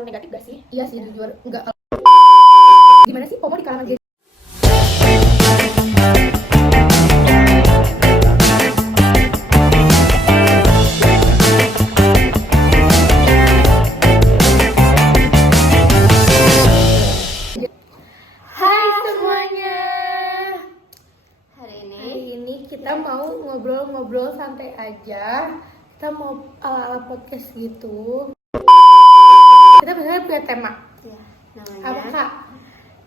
selalu negatif gak sih? Iya sih, jujur enggak. Gimana sih FOMO di kalangan Gen Z? Hai semuanya. Hari Hari ini kita mau ngobrol-ngobrol santai aja. Kita mau ala-ala podcast gitu. Kita sebenarnya punya tema. ya, Apa Kak?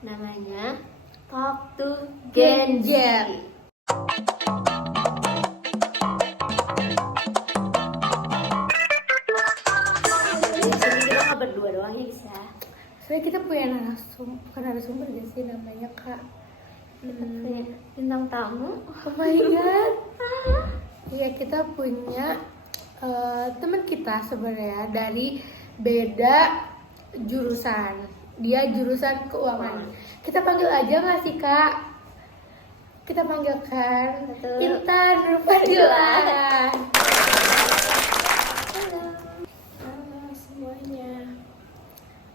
namanya Talk to Gen Gen Z. Z. Di sini kita nggak berdua doang ya bisa. Sebenarnya kita punya bukan narasumber gak sih namanya Kak? Punya bintang tamu. Oh my god. Iya, kita punya teman kita sebenarnya dari beda jurusan. Dia jurusan keuangan. Kita panggil aja nggak sih Kak? Kita panggilkan Betul. Intan Nurfadila. Halo semuanya.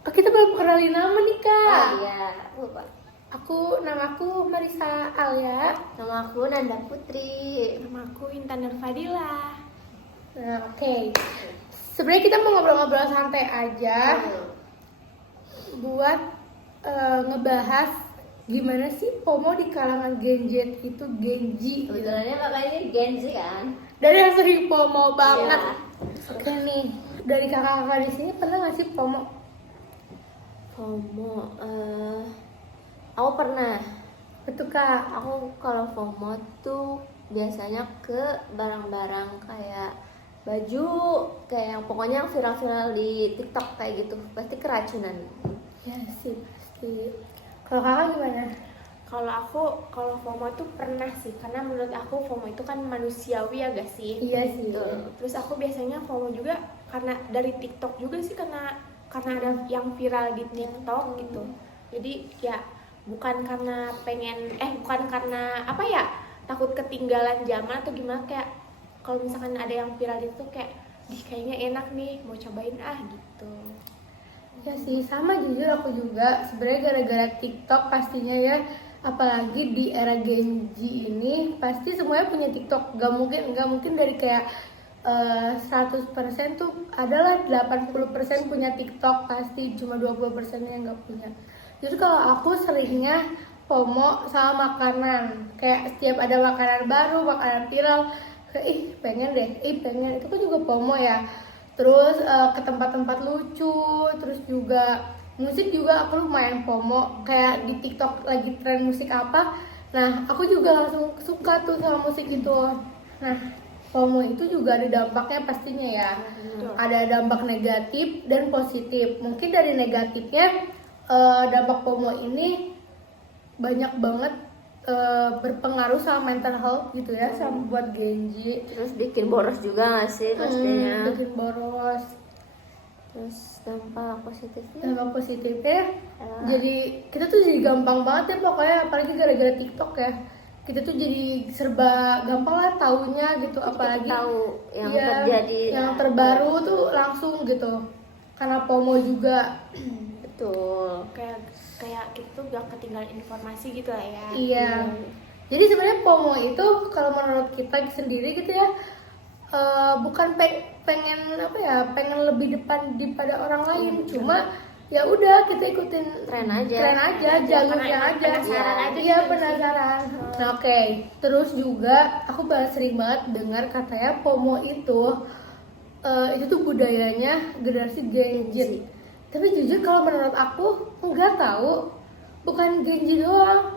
Oh, kita belum kenalin nama nih Kak. Oh iya, lupa. Namaku Marisa Alia. Nama aku Nanda Putri. Nama aku Intan Nurfadila. Nah, oke. Sebenarnya kita mau ngobrol-ngobrol santai aja buat ngebahas gimana sih FOMO di kalangan Gen Z itu Gen Z. Kebetulannya makanya Gen Z kan. Dari yang sering FOMO banget. Iya. Oke nih, dari kakak-kakak di sini pernah nggak sih FOMO? FOMO, aku pernah. Betul Kak. Aku kalau FOMO tuh biasanya ke barang-barang kayak baju, kayak yang pokoknya yang viral-viral di TikTok kayak gitu, pasti keracunan. Ya sih pasti. Kalau kakak gimana? Kalau FOMO tuh pernah sih, karena menurut aku FOMO itu kan manusiawi ya gak sih? Iya sih. Terus aku biasanya FOMO juga karena dari TikTok juga sih, karena ada yang viral di TikTok gitu. Jadi ya bukan karena apa ya, takut ketinggalan zaman atau gimana, kayak kalau misalkan ada yang viral itu kayak kayaknya enak nih, mau cobain gitu. Ya sih, sama jujur aku juga sebenarnya gara-gara TikTok pastinya ya, apalagi di era Gen Z ini pasti semuanya punya TikTok. Gak mungkin dari kayak 100% tuh adalah 80% punya TikTok, pasti cuma 20% yang gak punya. Jadi kalau aku seringnya FOMO sama makanan, kayak setiap ada makanan baru, makanan viral, kayak pengen itu kan juga FOMO ya. Terus ke tempat-tempat lucu, terus juga musik juga aku lumayan FOMO, kayak di TikTok lagi tren musik apa, nah aku juga langsung suka tuh sama musik itu. Nah, FOMO itu juga ada dampaknya pastinya ya. Ada dampak negatif dan positif. Mungkin dari negatifnya, dampak FOMO ini banyak banget berpengaruh sama mental health gitu ya, sama buat Gen Z. Terus bikin boros juga nggak sih pastinya. Bikin boros. Terus dampak positifnya? Dampak positifnya jadi kita tuh jadi gampang banget ya pokoknya, apalagi gara-gara TikTok ya. Kita tuh jadi serba gampang lah taunya gitu, apalagi tahu yang ya, terjadi yang terbaru tuh langsung gitu. Karena FOMO juga. betul. Kayak kita tuh gak ketinggalan informasi gitu lah ya. Iya. Jadi sebenarnya FOMO itu kalau menurut kita sendiri gitu ya, bukan pengen lebih depan daripada orang lain, cuma ya udah kita ikutin Tren aja, jalurnya aja. penasaran aja Iya, gitu penasaran. Nah, oke. Terus juga aku sering banget dengar katanya FOMO itu tuh budayanya generasi Gen Z. Tapi jujur kalau menurut aku enggak tahu, bukan Gen Z doang.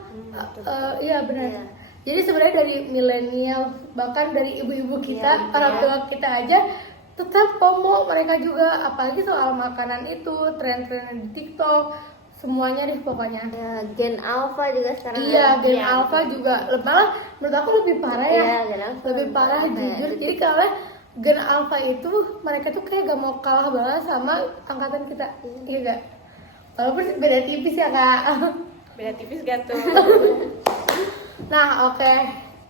Iya benar. Iya. Jadi sebenarnya dari milenial, bahkan dari ibu-ibu kita, orang tua kita aja tetap FOMO mereka juga, apalagi soal makanan itu, tren-tren di TikTok, semuanya deh pokoknya. Ya, Gen Alpha juga sekarang. Iya, Gen Iya, Alpha juga, malah menurut aku lebih parah ya. Iya, Gen Alpha Lebih parah lebih parah. jujur. Jadi kalau Gen Alpha itu mereka tuh kayak gak mau kalah banget sama angkatan kita, iya gak? Walaupun beda tipis ya Kak. Beda tipis gak tuh? Nah oke.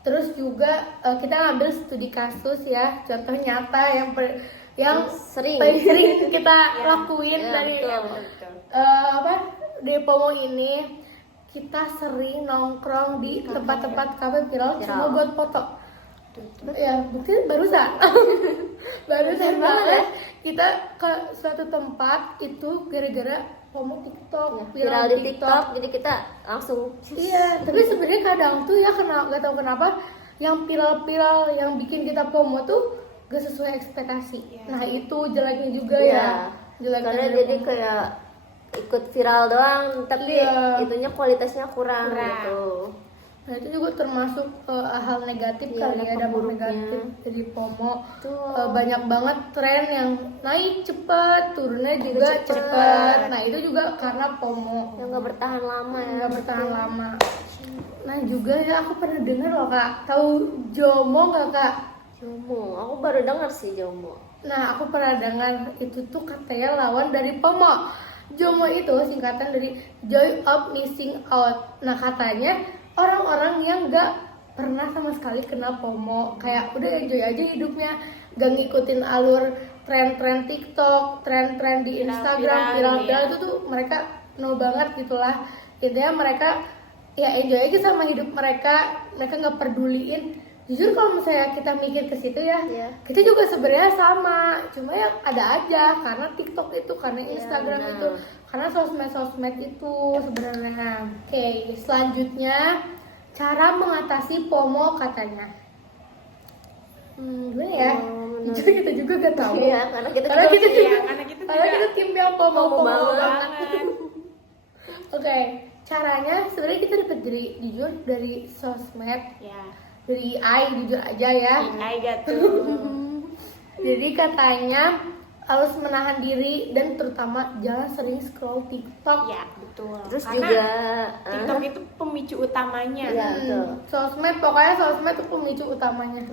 Terus juga kita ngambil studi kasus ya, contoh nyata yang Sering. paling sering kita lakuin Ya, dari betul. apa di Pomo ini. Kita sering nongkrong di tempat-tempat kafe viral cuma buat foto. Ya, bukti barusan. Barusan banget kita ke suatu tempat itu gara-gara Pomo TikTok, Viral di TikTok, jadi kita langsung Iya, tapi sebenarnya kadang tuh ya nggak tahu kenapa yang viral-viral yang bikin kita FOMO tuh gak sesuai ekspektasi. Iya. Nah itu jeleknya juga Iya. ya. Jeleknya Karena dari jadi FOMO. kayak ikut viral doang, tapi Iya. itunya kualitasnya kurang Kurang. gitu. Nah itu juga termasuk hal negatif Iya, kali ya, dampak dampak buruknya. negatif dari FOMO. Tuh. Banyak banget tren yang naik cepat, turunnya juga cepet. cepat. Nah itu juga karena FOMO. Yang nggak bertahan lama ya. Nggak bertahan lama. Nah juga ya aku pernah dengar loh kak, tahu JOMO nggak kak? Jomo, aku baru dengar sih Jomo. Nah, aku pernah dengar itu tuh katanya lawan dari FOMO. JOMO itu singkatan dari Joy of Missing Out. Nah, katanya orang-orang yang gak pernah sama sekali kena FOMO, kayak udah enjoy aja hidupnya, gak ngikutin alur tren-tren TikTok, tren-tren di Instagram, Viral-viral viral-viral gitu itu tuh mereka no banget gitulah. Intinya mereka ya enjoy aja sama hidup mereka nggak peduliin. Jujur kalau misalnya kita mikir ke situ ya, Iya. kita juga sebenarnya sama, cuma ya ada aja karena TikTok itu, karena Instagram benar. itu, karena sosmed itu sebenarnya. Oke, selanjutnya cara mengatasi FOMO katanya. Gimana ya? menurut- Jujur kita juga gak tahu. Iya, karena kita Karena juga kita iya, juga, karena kita karena juga kita tim yang FOMO banget. banget. Oke, caranya sebenarnya kita dapat jujur dari sosmed, Ya, dari AI jujur aja ya. AI tuh. Jadi katanya harus menahan diri dan terutama jangan sering scroll TikTok. Ya, betul. Terus Karena juga TikTok itu pemicu utamanya. Iya. betul. Sosmed pokoknya sosmed itu pemicu utamanya.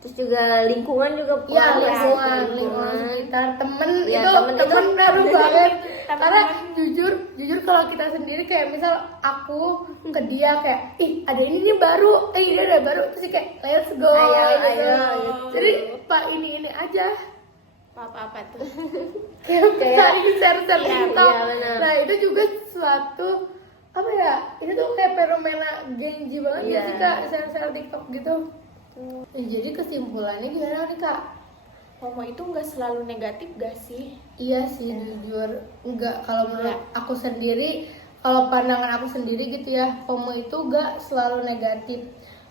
Terus juga lingkungan juga Iya, pengaruh ya. lingkungan sekitar, temen Iya, itu temen itu- temen ngaruh banget. Temen. Karena jujur kalau kita sendiri kayak misal aku ke dia kayak ih ada ini nih baru, ini ada baru, terus kayak let's go Ayo, gitu. ayo, gitu. Jadi pak ini aja Apa-apa tuh. kayak ini share Iya, TikTok. iya, benar. Nah itu juga suatu apa ya, ini tuh kayak fenomena genji banget ya Iya. sih kak, share TikTok gitu. Jadi kesimpulannya gimana nih kak? FOMO itu nggak selalu negatif gak sih? Iya sih jujur enggak, kalau menurut aku sendiri, kalau pandangan aku sendiri gitu ya, FOMO itu enggak selalu negatif.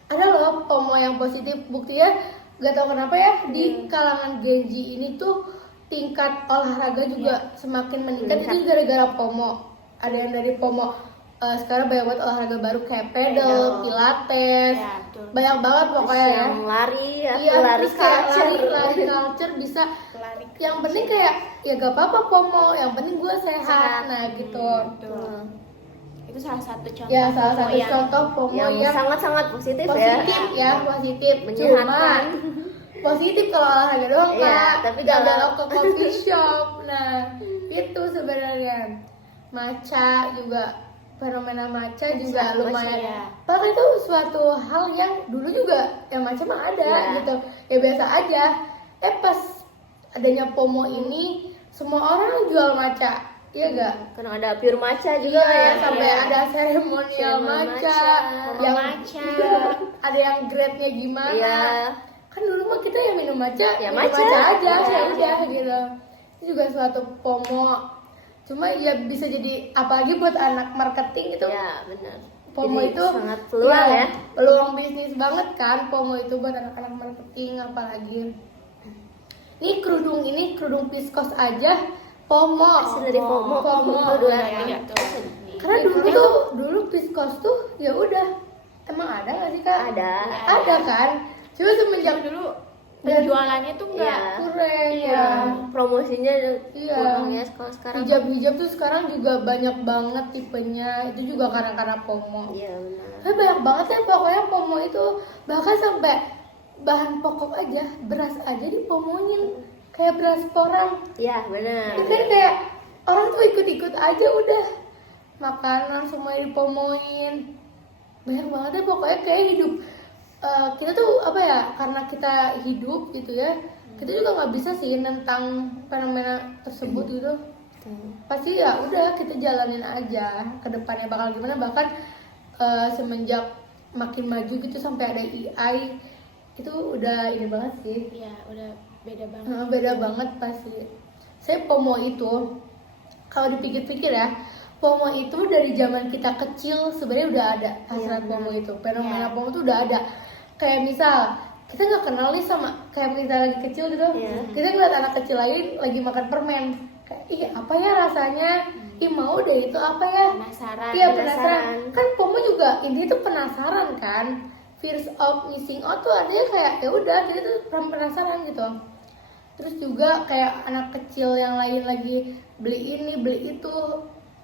Ada loh FOMO yang positif, buktinya gak tahu kenapa ya di kalangan Genji ini tuh tingkat olahraga juga semakin meningkat itu gara-gara FOMO. Ada yang dari FOMO sekarang banyak banget olahraga baru kayak pedal, pilates, Ya, betul. banyak banget Terus pokoknya ya. yang lari ya, Iya, lari terus kayak culture. lari culture bisa. Pelari Yang penting kayak ya gak apa-apa FOMO, yang penting gue sehat. Nah gitu. Betul. Itu salah satu contoh. Ya salah FOMO satu yang contoh FOMO yang yang sangat-sangat positif, positif ya. ya, positif. Menyehatkan. Cuma positif kalau olahraga doang Iya, kak. tapi Jangan kalau- ke coffee shop. Nah itu sebenarnya matcha juga, fenomena matcha juga Matcha, lumayan. ya. Bahkan itu suatu hal yang dulu juga yang matcha mah ada Iya. gitu. Ya biasa aja. Pas adanya FOMO ini semua orang jual matcha, iya gak? Karena ada pure matcha juga Iya, ya. sampai iya. ada seremonial Seremonial matcha, matcha, yang matcha. iya, ada yang grade-nya gimana. Iya. Kan dulu mah kita yang minum matcha, Ya, minum matcha. aja, Matcha ya aja. udah gitu. Itu juga suatu FOMO. Cuma ya bisa jadi apalagi buat anak marketing itu. Ya, benar. FOMO Jadi itu sangat peluang ya. peluang bisnis banget kan FOMO itu buat anak-anak marketing apalagi. Ini kerudung viskos aja FOMO. Hasil dari FOMO. FOMO. Aduh, Ya, tuh. Karena dulu viskos tuh ya udah emang ada nggak sih kak? Ada. Kan? Cuma semenjak dulu penjualannya tuh enggak Iya. kurang Iya. ya. Promosinya Iya. kurang ya kalau sekarang. Hijab tuh sekarang juga banyak banget tipenya. Itu juga karena FOMO. Iya, benar. Kan banyak banget ya pokoknya FOMO itu, bahkan sampai bahan pokok aja, beras aja dipomoin, kayak beras porang. Iya, benar. Itu kan kayak orang tuh ikut-ikut aja udah, makanan semua dipomoin. Banyak banget ya pokoknya kayak hidup kita tuh apa ya, karena kita hidup gitu ya, kita juga nggak bisa sih tentang fenomena tersebut gitu. Pasti ya udah kita jalanin aja, ke depannya bakal gimana. Bahkan semenjak makin maju gitu sampai ada AI itu udah ini banget sih. Ya udah beda banget. Beda banget pasti. Saya FOMO itu kalau dipikir-pikir ya, FOMO itu dari zaman kita kecil sebenarnya udah ada hasrat FOMO itu. Fenomena FOMO itu udah ada. Kayak misal kita nggak kenal nih sama, kayak kita lagi kecil gitu, kita ngeliat anak kecil lain lagi makan permen, kayak ih apa ya rasanya, ih mau deh itu apa ya, Penasaran. iya penasaran. Kan FOMO juga ini tuh penasaran kan, fears of missing out tuh adanya kayak ya udah dia tuh penasaran gitu. Terus juga kayak anak kecil yang lain lagi beli ini beli itu,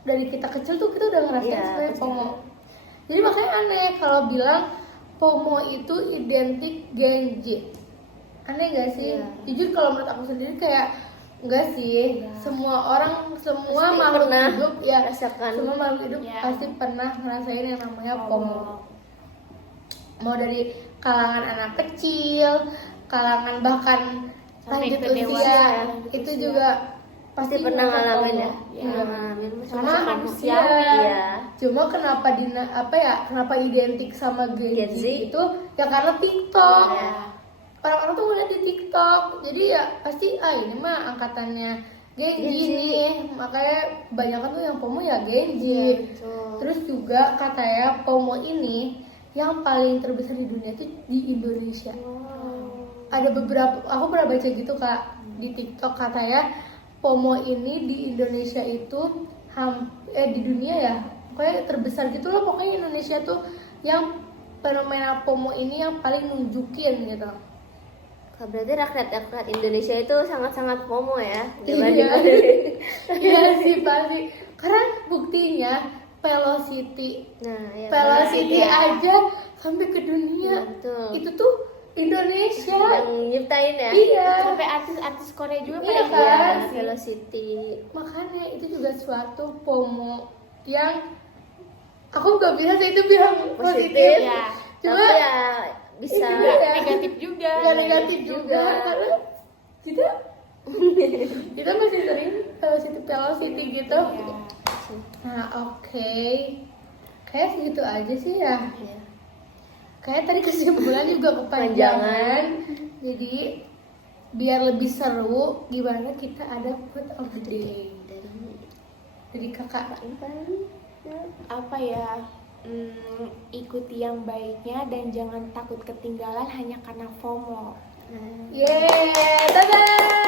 dari kita kecil tuh kita udah ngerasain sebenarnya FOMO. Jadi makanya aneh kalau bilang FOMO itu identik Gen Z. Aneh gak sih? Jujur kalau menurut aku sendiri kayak enggak sih. Semua orang, semua Pasti makhluk pernah hidup ya, rasakan. semua makhluk hidup pasti pernah ngerasain yang namanya FOMO. Mau dari kalangan anak kecil, kalangan bahkan Sampai lanjut ke usia, dewasa, itu juga Pasti pernah ngalamin ya. Iya. Ngalamin Sama manusia. Iya. Cuma kenapa kenapa identik sama Gen Gen Z Z? itu ya karena TikTok. Iya. Orang-orang tuh ngeliat di TikTok. Jadi ya pasti ini mah angkatannya Gen Z Gen Z. nih. Makanya banyak tuh yang FOMO ya Gen Z. Betul. Terus juga katanya FOMO ini yang paling terbesar di dunia itu di Indonesia. Ada beberapa, aku pernah baca gitu Kak di TikTok, katanya FOMO ini di Indonesia itu di dunia ya pokoknya terbesar gitu loh. Pokoknya Indonesia tuh yang fenomena FOMO ini yang paling nunjukin gitu. Berarti rakyat Indonesia itu sangat-sangat FOMO ya. Iya. Iya sih pasti. Karena buktinya Velocity, Nah, ya, Velocity ya. aja sampai ke dunia. Betul. Itu tuh Indonesia. Yang nyiptain ya. Iya. Sampai artis-artis Korea juga Iya pada kan? bilang sih. Velocity. Makanya itu juga suatu FOMO yang aku gak bisa sih itu bilang positif, Positif. Ya. cuma Tapi ya bisa itu ya, Negatif juga. nggak negatif juga karena kita masih sering velocity gitu. Iya. Nah oke, kayak segitu aja sih ya. ya. Kayak tadi kesimpulan juga kepanjangan. Jadi biar lebih seru, gimana kita ada quote of the day dari kakak. Apa ya? Ikuti yang baiknya dan jangan takut ketinggalan hanya karena FOMO. Yeay, dadah.